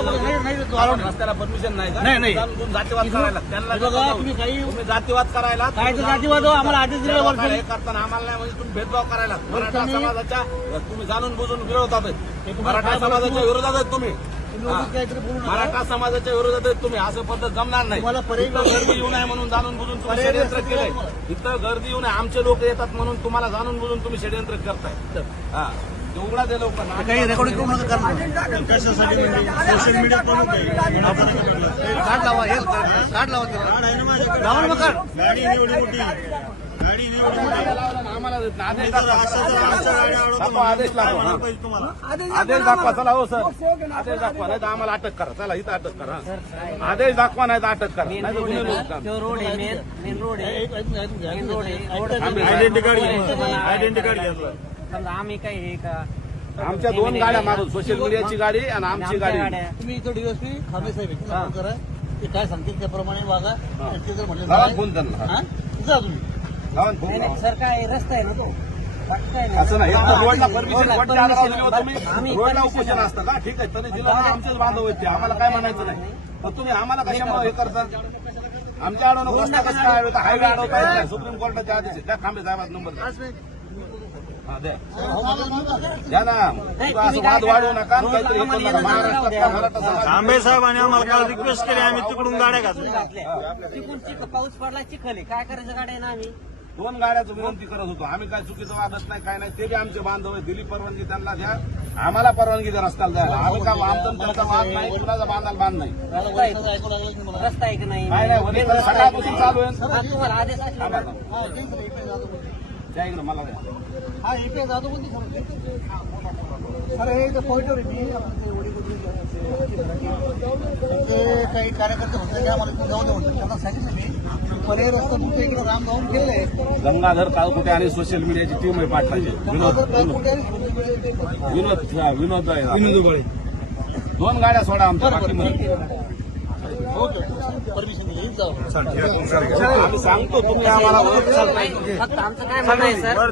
रस्त्याला परमिशन नाही का नाही, नाही. जाऊन जातीवाद करायला त्यांना तुम्ही. काही- जातीवाद करायला काय तर जातीवाद आम्हाला आदेश दिले. हे करताना आम्हाला नाही म्हणजे तुम्ही भेदभाव करायला मराठा समाजाच्या तुम्ही जाणून बुजून विरोधात मराठा समाजाच्या? विरोधात तुम्ही. मराठा समाजाच्या विरोधात तुम्ही असं पद्धत जमणार नाही गर्दी येऊ नये म्हणून जाणून बुजून तुम्ही षडयंत्र केलंय. इथं गर्दी येऊ नये आमचे लोक येतात म्हणून तुम्हाला जाणून बुजून तुम्ही षडयंत्र करताय हा काही रेकॉर्डिंग करू नका करणार कशासाठी म्हणजे सोशल मीडिया कार्ड लावा हे कार्ड लावा. लावा ना मग कार्ड गाडी एवढी मोठी गाडी एवढी मोठी आम्हाला देत नाही. आदेश दाखवा. आदेश चला हो सर आदेश दाखवा नाही तर आम्हाला अटक करा चला इथं अटक करा आदेश दाखवा नाही तर अटक करा रोड आहे मेन रोड आहे आयडेंटिटी कार्ड घ्या आयडेंटिटी कार्ड घ्या समजा आम्ही काय हे का आमच्या दोन गाड्या मारून सोशल मीडियाची गाडी आणि आमची आमच्या गाडी. गाड्या. तुम्ही इथं डीएसपी खामे साहेब आहेत. त्यांना फोन करा. ते काय सांगतील त्याप्रमाणे वागा. जर लावा नाही- फोन त्यांना. हा? जा तुम्ही. लावा नाही. नाही सर काय रस्ता आहे ना तो? रस्ता आहे ना. असं नाही. रोडला परमिशन रोडला कोणत्या आधारावर permission- दिली होती तुम्ही? आम्ही रोडला permission- उपोषण असतं का? ठीक आहे तरी जिल्हा आमचेच बांधव आहेत ते. आम्हाला काय म्हणायचं नाही. पण तुम्ही आम्हाला कशामुळे हे करता? आमच्या अडवणं रस्ता कसं काय हायवे अडवता येत नाही सुप्रीम कोर्टाच्या आदेश आहे. त्या खांबे साहेबात नंबर द्या. हा, द्या. द्या ना. उगा असं वाद वाढवू नका आणि काहीतरी महाराष्ट्रात साहेबांनी आम्हाला काल रिक्वेस्ट केली आम्ही तिकडून गाड्या घातल्या. चिक पाऊस पडला चिखल आहे. काय करायचं गाड्या ना आम्ही? दोन गाड्याचं विनंती करत होतो. आम्ही काय चुकीचं वागत नाही काय नाही ते बी आमचे बांधव आहे दिली परवानगी त्यांना द्या. आम्हाला परवानगी द्या रस्त्याला जायला आम्ही काय आमचा आणि त्यांचा वाद नाही कुणाचा बांधायला बांध नाही. रस्ता आहे. की नाही? सकाळपासून चालू आहे. हा. हा, रे, इकडे. त्या मला द्या. हा इकडे जातो कोणती अरे हे इथं पॉईंटवर मी ते काही कार्यकर्ते होते ते आम्हाला इकडे जाऊ दे म्हणतात. त्यांना सांगितलं मी. पर्याय रस्ता तुमच्या इकडे राम जाऊन गेले गंगाधर काळकुटे आणि सोशल मीडियाची टीम आहे पाठवायची विनोद? विनोद. हा, विनोद आहे. दोन गाड्या सोडा आमच्या पाठीमध्ये सांगतो. तुम्ही आम्हाला ओळख फक्त आमचं काय म्हणणं आहे सर?